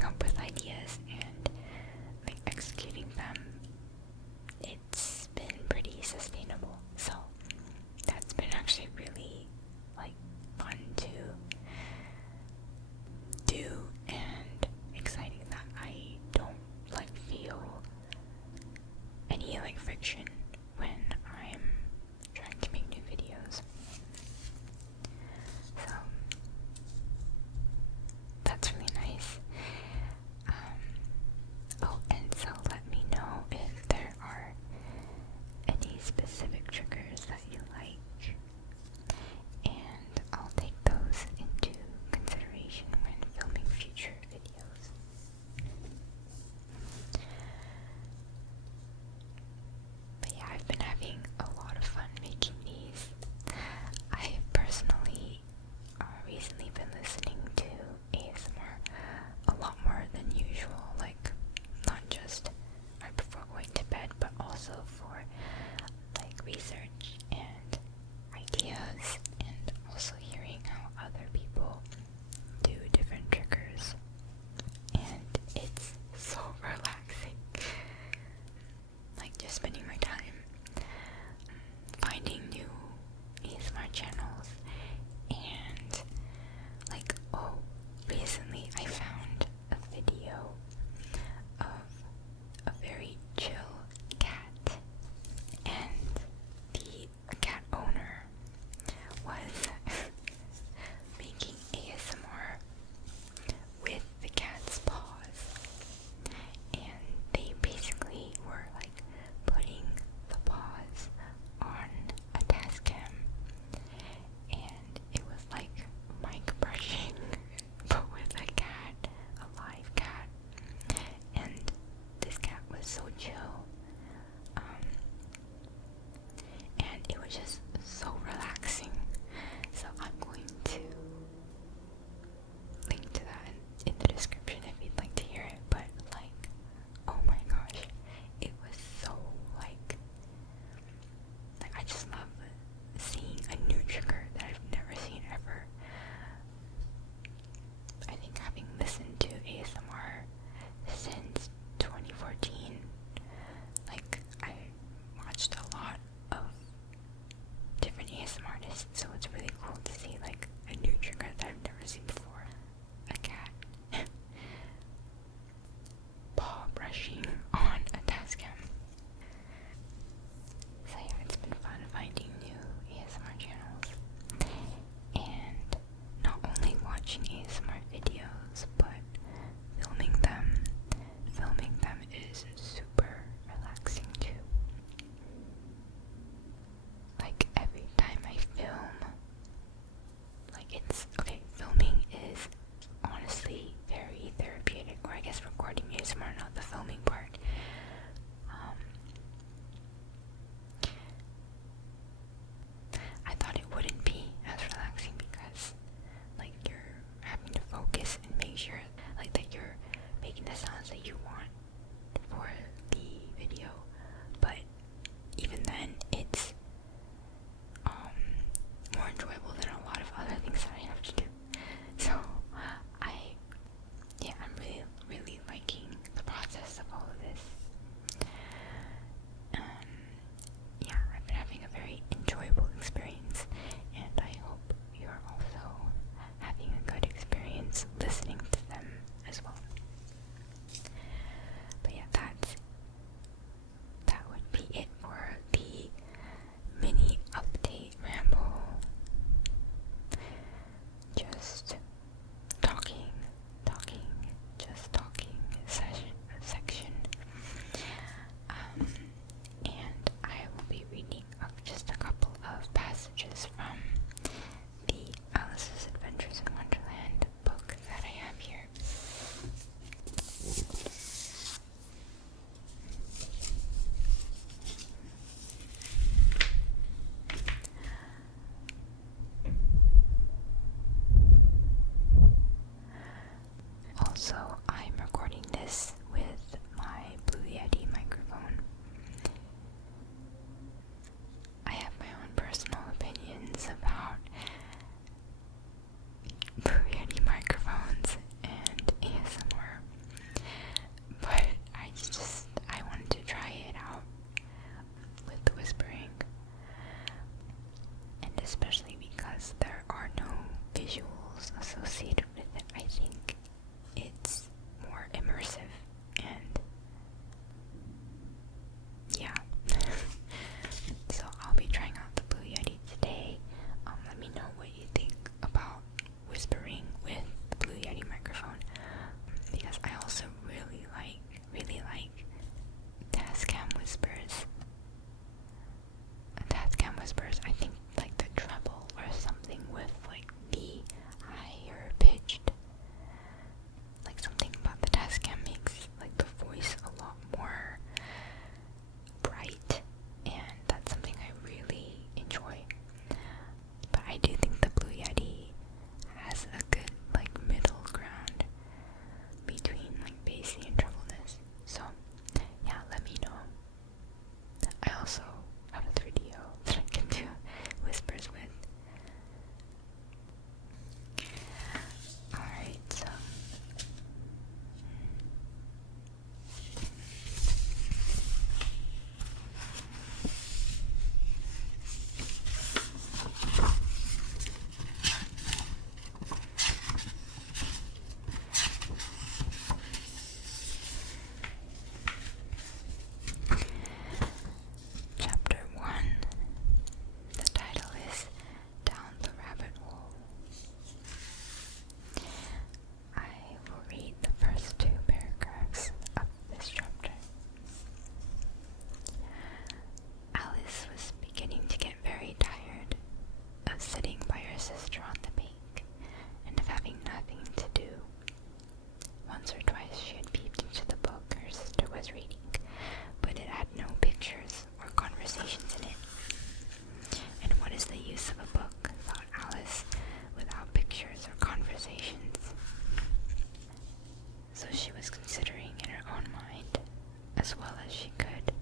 coming up with ideas and like executing them, it's been pretty sustainable. So that's been actually really like fun to do and exciting that I don't like feel any like friction when I'm trying to make new videos. So that's really nice. Oh, and so let me know if there are any specific triggers that you like, and I'll take those into consideration when filming future videos. But yeah, I've been having a lot of fun making these. I have personally recently been listening to ASMR a lot more than usual, like not just right before going to bed, but also for like research and ideas, and also hearing how other people do different triggers, and it's so relaxing. Like just spending my time finding new ASMR channels, and like, oh, recently I found a video of a very chill cat, and the cat owner was making ASMR with the cat's paws, and they basically were like putting the paws on a task cam, and it was like mic brushing but with a cat, a live cat, and this cat was so chill, and it was just so relaxing. So I'm going to link to that in the description if you'd like to hear it. But like, oh my gosh, it was so like I just love seeing a new trigger that I've never seen ever. I think having listened to ASMR since 2014, like I watched a lot of different ASMR artists, so it's really cool to see like a new trigger that I've never seen before. A cat paw brushing on a task cam. So yeah, it's been fun finding new ASMR channels, and not only watching ASMR videos, but filming them. Filming them is super relaxing too. Like every time I film, like it's, okay, filming is honestly very therapeutic, or I guess recording ASMR, not the filming part. I thought it wouldn't be as relaxing because like you're having to focus and make sure like that you're making the sounds that you want for the video, but even then it's more enjoyable than a lot of other things that I have to do. So I'm really liking the process of all of this. Yeah, I've been having a very enjoyable experience, and I hope you're also having a good experience listening to them as well. so she was considering in her own mind, as well as she could,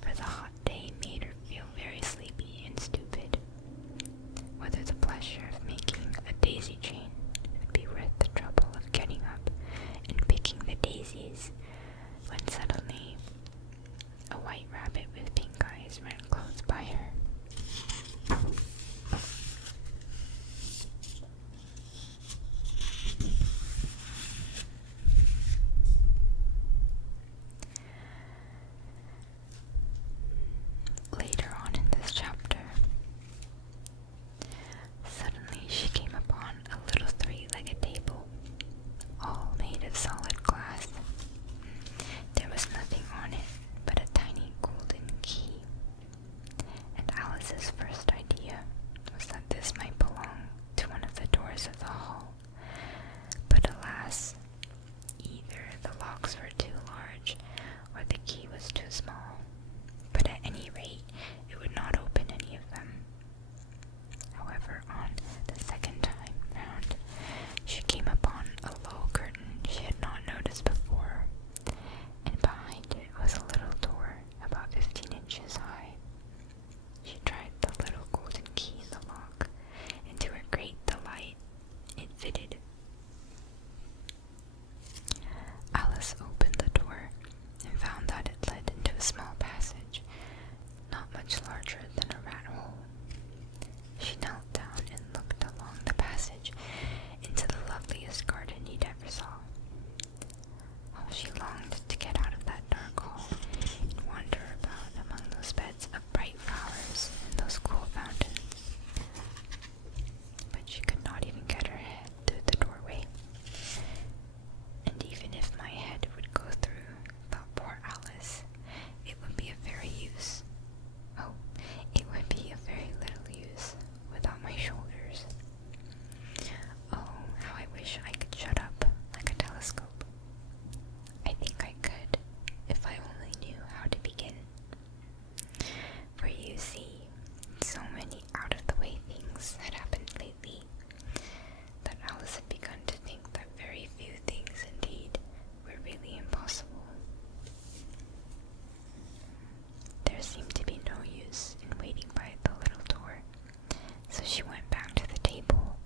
for the hot day made her feel very sleepy and stupid, whether the pleasure of making a daisy chain would be worth the trouble of getting up and picking the daisies, when suddenly a white rabbit with pink eyes ran close by her. Later on in this chapter, suddenly she came upon a little three-legged table, all made of solid glass. There was nothing on it but a tiny golden key, and Alice's first idea was that this might belong to one of the doors of the hall. But alas, either the locks were too large or the key was too small, but at any rate it would not open any of them. However, on the second time round, she came upon a low curtain she had not noticed before, and behind it was a little door about 15 inches high. She tried the little golden key in the lock, and to her great delight, it fitted. Alice opened the door and found that it led into a small passage, not much larger than a rat hole. She knelt down and looked along the passage into the loveliest garden you'd ever saw. How she longed to get out of that dark hall and wander about among those beds of bright flowers and those cool fountains. But she could not even get her head through the doorway. And even if my head would go through, thought poor Alice, it would be of very use. Oh, it would be of very little use without my shoulders. Oh, how I wish I could shut up like a telescope. I think I could, if I only knew how to begin. For you see, so many out-of-the-way things had happened lately, that Alice had begun to think that very few things indeed were really impossible. There seemed to be no use in waiting by the little door, so she went back to the table,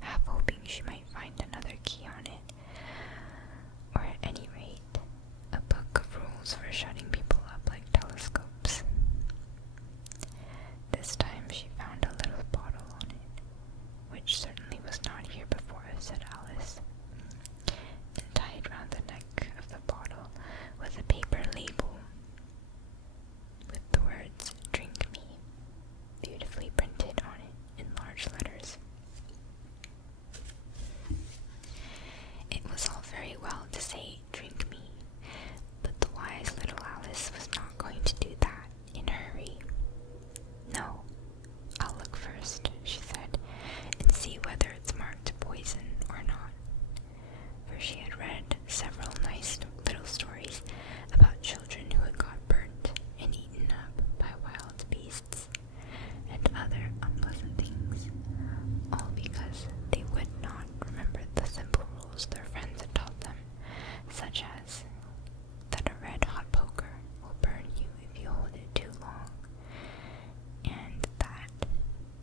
half hoping she might find another key on it, or at any rate, a book of rules for shutting people up like telescopes. This time she found a little bottle on it, which certainly was not here before, said Alice, and tied round the neck of the bottle with a paper label with the words "Drink Me" beautifully printed on it in large letters. It was all very well to say "Drink me," but the wise little Alice was not going to do that in a hurry. No, I'll look first, she said, and see whether it's marked poison or not. For she had read several nice little stories about children who had got burnt and eaten up by wild beasts and other unpleasant things, all because they would not remember the simple rules their friends had taught them, such as that a red-hot poker will burn you if you hold it too long, and that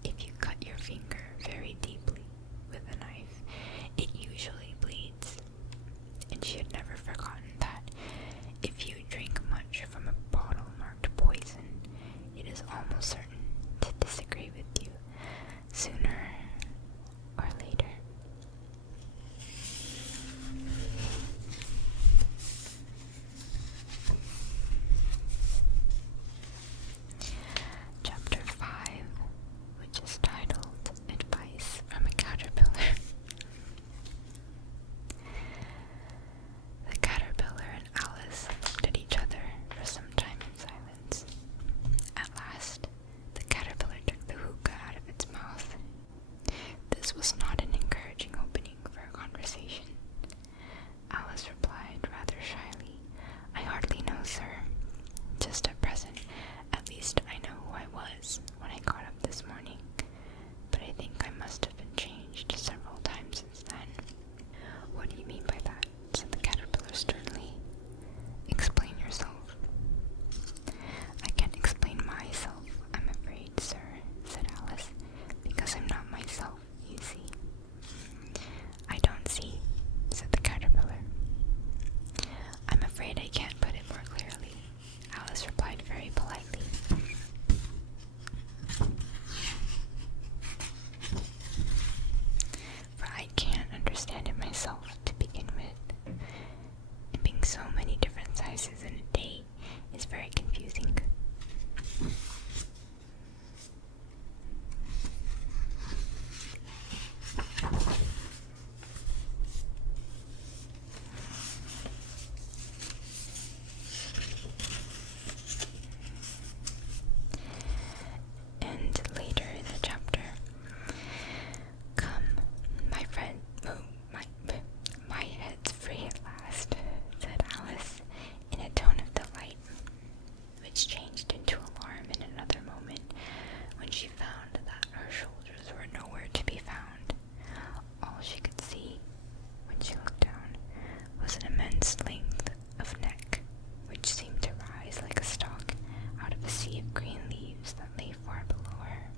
if you cut your finger very deeply with a knife, it usually bleeds. And she had never forgotten that if you drink much from a bottle marked poison, it is almost certain to disagree with you sooner or later. Chapter 5, which is titled Advice from a Caterpillar. The caterpillar sunrises in a day is very confusing. And later in the chapter, "Come, my friend, my head's free at last," said Alice in a tone of delight, which changed into alarm in another moment when she found that her shoulders were nowhere to be found. All she could see, when she looked down, was an immense length of neck, which seemed to rise like a stalk out of a sea of green leaves that lay far below her.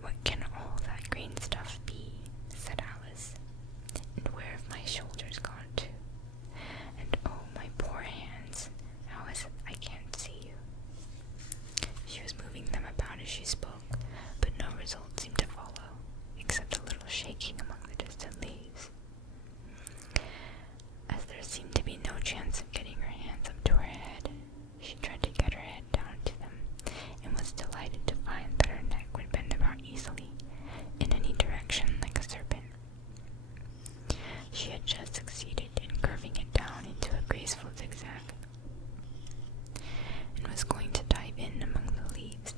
"What can all that green stuff be?" said Alice. "And where have my shoulders gone to? And oh, my poor hands, how is it I can't see you?" She was moving them about as she spoke, but no result seemed to follow, except a little shaking among the distant leaves. As there seemed to be no chance of getting her hands up to her head, she tried to get her head down to them, and was delighted to find that her neck would bend about easily, in any direction like a serpent. She had just succeeded in curving it down into a graceful zigzag, and was going to dive in among the leaves,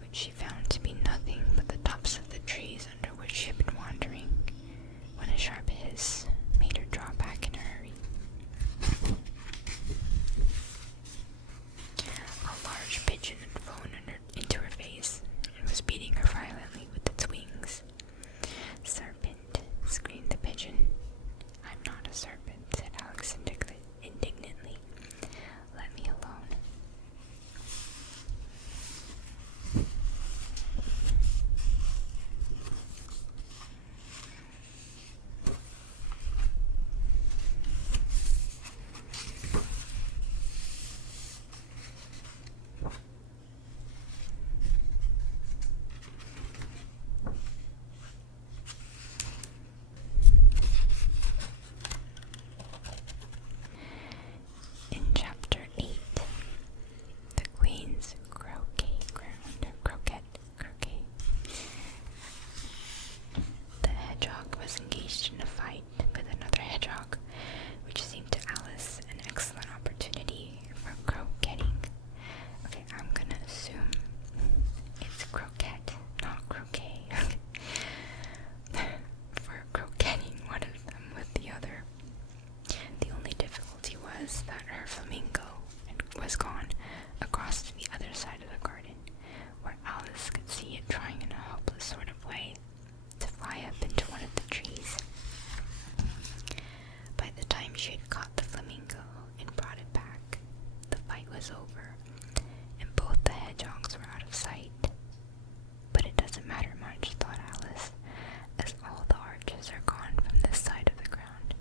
which she found to be nothing but the tops of the trees under which she had been wandering, when a sharp hiss made her draw back in a hurry. A large pigeon had flown into her face, and was beating her violently with its wings. "Serpent," screamed the pigeon. "I'm not a serpent," said Alex indignantly. "Let me alone." In chapter 8, the Queen's croquet. The hedgehog was engaged in a fight with another hedgehog, which seemed to Alice an excellent opportunity for croquetting. Okay, I'm gonna assume it's croquette, not croquet. For croquetting one of them with the other. The only difficulty was that her flamingo was gone across to the other side of the garden, where Alice could see it trying in a hopeless sort of way to fly up into one of the trees. By the time she had caught the flamingo and brought it back, the fight was over, and both the hedgehogs were out of sight. But it doesn't matter much, thought Alice, as all the arches are gone from this side of the ground.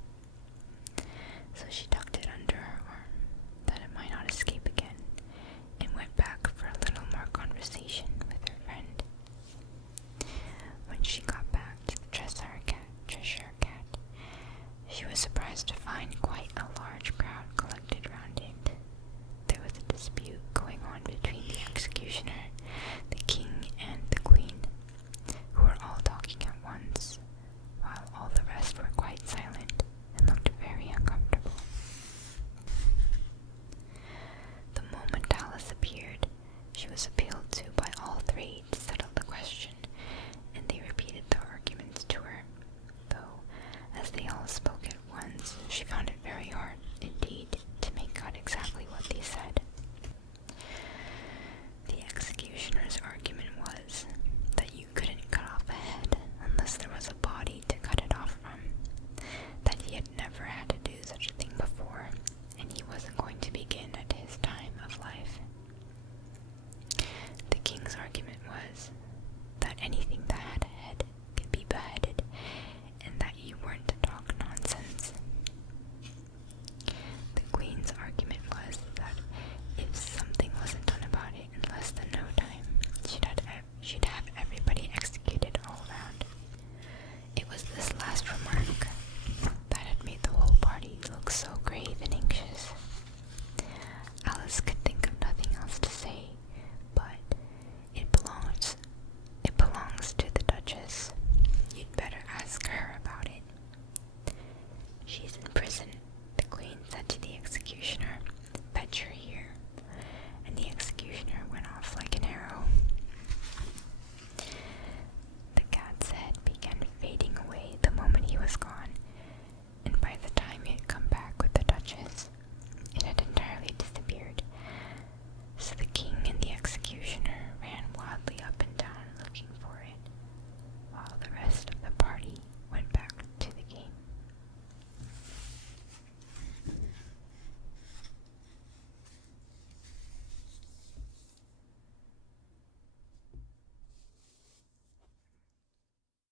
So she tucked it under her arm, that it might not escape again, and went back for a little more conversation with her friend. When she got back to the Cheshire Cat, she was surprised to find quite a large crowd collected round it. There was a dispute going on between the executioner, the king, and the queen, who were all talking at once, while all the rest were quite silent and looked very uncomfortable. The moment Alice appeared, she was appealed to by all three to settle the question, and they repeated their arguments to her, though, as they all spoke at once, she found